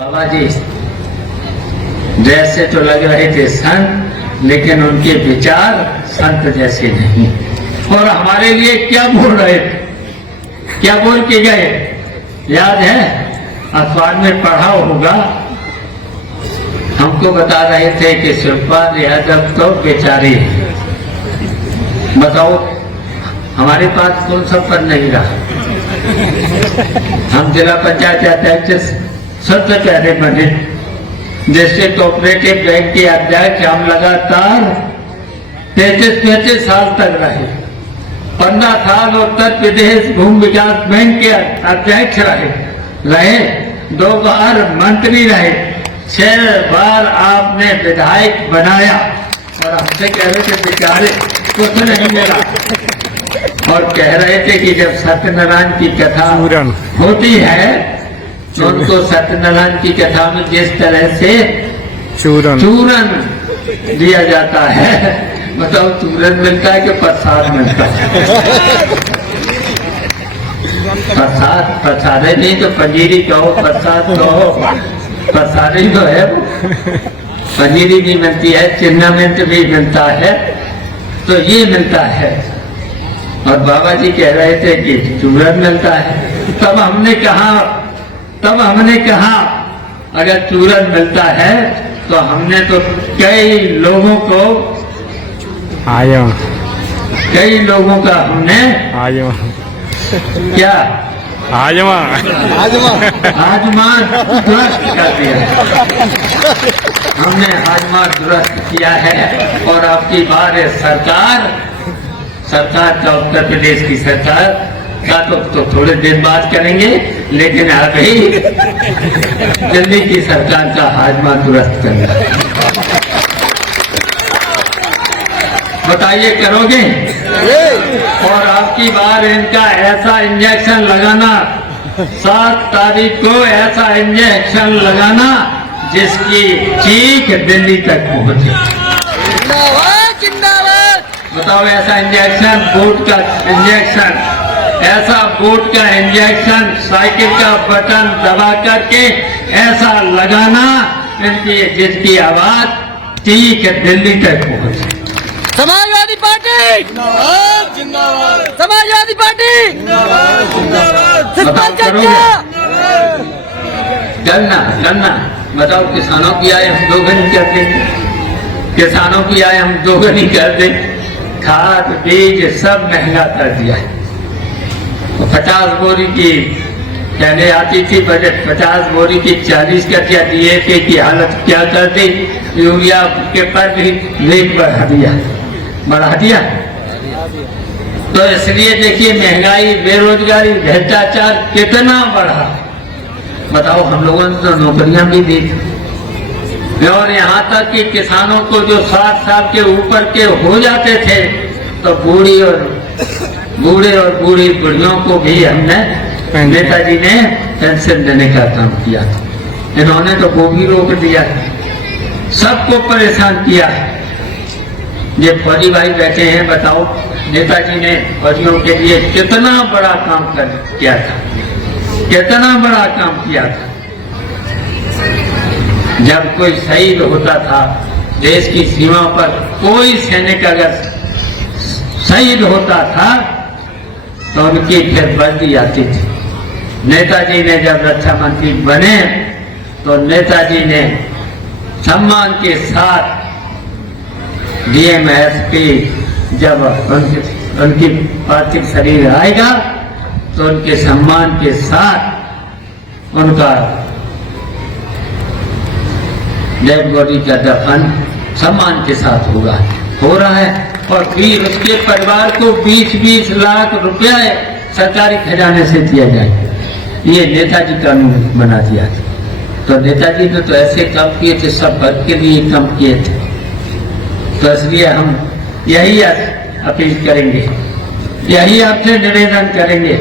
बाबा जी जैसे तो लग रहे थे संत, लेकिन उनके विचार संत जैसे नहीं। और हमारे लिए क्या बोल रहे थे, क्या बोल के गए, याद है? अखबार में पढ़ा होगा, हमको बता रहे थे कि शिवपाल यादव तो बेचारे, बताओ हमारे पास कौन सा पद नहीं रहा। हम जिला पंचायत अध्यक्ष सबसे पहले बने, जैसे कोऑपरेटिव बैंक के अध्यक्ष हम लगातार 33-35 साल तक रहे। 15 साल उत्तर प्रदेश भूमि विकास बैंक के अध्यक्ष रहे 2 बार मंत्री रहे, 6 बार आपने विधायक बनाया, और हमसे कह रहे थे बेचारे कुछ नहीं मिला। और कह रहे थे कि जब सत्यनारायण की कथा होती है तो उनको सत्यनारायण की कथा में जिस तरह से चूरन दिया जाता है, बताओ चूरन मिलता है कि प्रसाद मिलता है? प्रसाद नहीं तो पंजीरी कहो, प्रसाद कहो, प्रसाद ही तो है। पंजीरी भी मिलती है, चिन्नामिंत भी मिलता है, तो ये मिलता है। और बाबा जी कह रहे थे कि चूरन मिलता है। तब हमने कहा अगर चूरन मिलता है तो हमने तो कई लोगों का हमने क्या आजमा दुरुस्त कर दिया, हमने आजमा दुरुस्त किया है। और आपकी बार सरकार का उत्तर प्रदेश की सरकार का तो थोड़े दिन बाद करेंगे, लेकिन अभी दिल्ली की सरकार का हाजमा दुरुस्त करना, बताइए करोगे? और आपकी बार इनका ऐसा इंजेक्शन लगाना, 7 तारीख को ऐसा इंजेक्शन लगाना जिसकी चीख दिल्ली तक पहुंचे। बताओ ऐसा इंजेक्शन, बूट का इंजेक्शन, ऐसा बूट का इंजेक्शन साइकिल का बटन दबा करके ऐसा लगाना इनकी जिसकी आवाज चीख दिल्ली तक पहुंचे। समाजवादी पार्टी जिंदाबाद, समाजवादी पार्टी करना बताओ किसानों की आय हम दोगुनी कर दें, किसानों की आय हम दोगुनी कर दें। खाद बीज सब महंगा कर दिया है। 50 बोरी की पहले आती थी बजट, 50 बोरी की 40 का क्या DAP की हालत क्या कर दी, यूरिया के पर भी रेट बढ़ा दिया। तो इसलिए देखिए महंगाई, बेरोजगारी, भ्रष्टाचार कितना बढ़ा। बताओ हम लोगों ने तो नौकरियां भी दी थी, और यहाँ तक कि किसानों को जो 60 साल के ऊपर के हो जाते थे तो बूढ़े और बूढ़ी बुढ़ियों को भी हमने, नेताजी ने पेंशन देने का काम किया था। इन्होंने तो वो भी रोक दिया, सबको परेशान किया। ये फौजी भाई बैठे हैं, बताओ नेताजी ने फौजियों के लिए कितना बड़ा काम किया था, कितना बड़ा काम किया था। जब कोई शहीद होता था देश की सीमा पर, कोई सैनिक अगर शहीद होता था तो उनकी फिर वर्दी आती थी। नेताजी ने जब रक्षा मंत्री बने तो नेताजी ने सम्मान के साथ DMSP जब उनकी पार्थिव शरीर आएगा तो उनके सम्मान के साथ उनका डेड बॉडी का दफन सम्मान के साथ हो रहा है। और फिर उसके परिवार को 20-20 लाख रुपया सरकारी खजाने से दिया जाए, ये नेताजी कानून बना दिया था। तो नेताजी ने तो ऐसे काम किए थे, सब वर्ग के लिए काम किए थे। तो इसलिए हम यही अपील करेंगे, यही आपसे निवेदन करेंगे।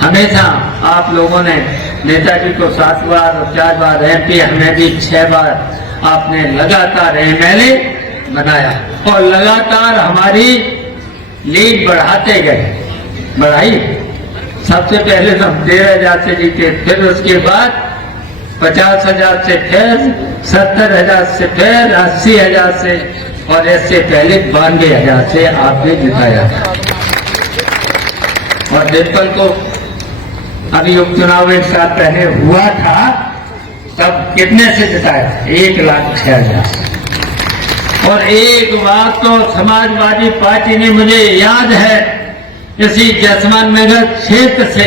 हमेशा आप लोगों ने नेताजी को 7 बार और 4 बार MP, हमें भी 6 बार आपने लगातार MLA बनाया, और लगातार हमारी लीड बढ़ाते गए, बढ़ाई। सबसे पहले तो हम 13,000 से जीते, फिर उसके बाद 50,000 से फिर 70,000 से फिर 80,000 से और इससे पहले 92,000 से आपने जिताया था। और देवपल को अभी उपचुनाव एक साल पहले हुआ था, तब कितने से जिताया? 1,06,000। और एक बात तो समाजवादी पार्टी ने, मुझे याद है, इसी जसमान नगर क्षेत्र से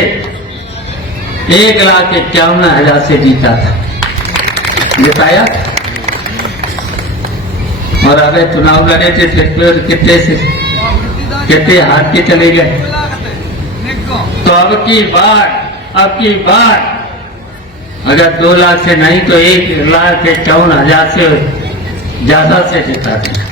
1,51,000 से जीता था, जिताया। और अबे चुनाव लड़े थे फिर कितने हार के चले गए। तो अब की बार अगर 2 लाख से नहीं तो 1,51,000 से ज्यादा से जिता दें।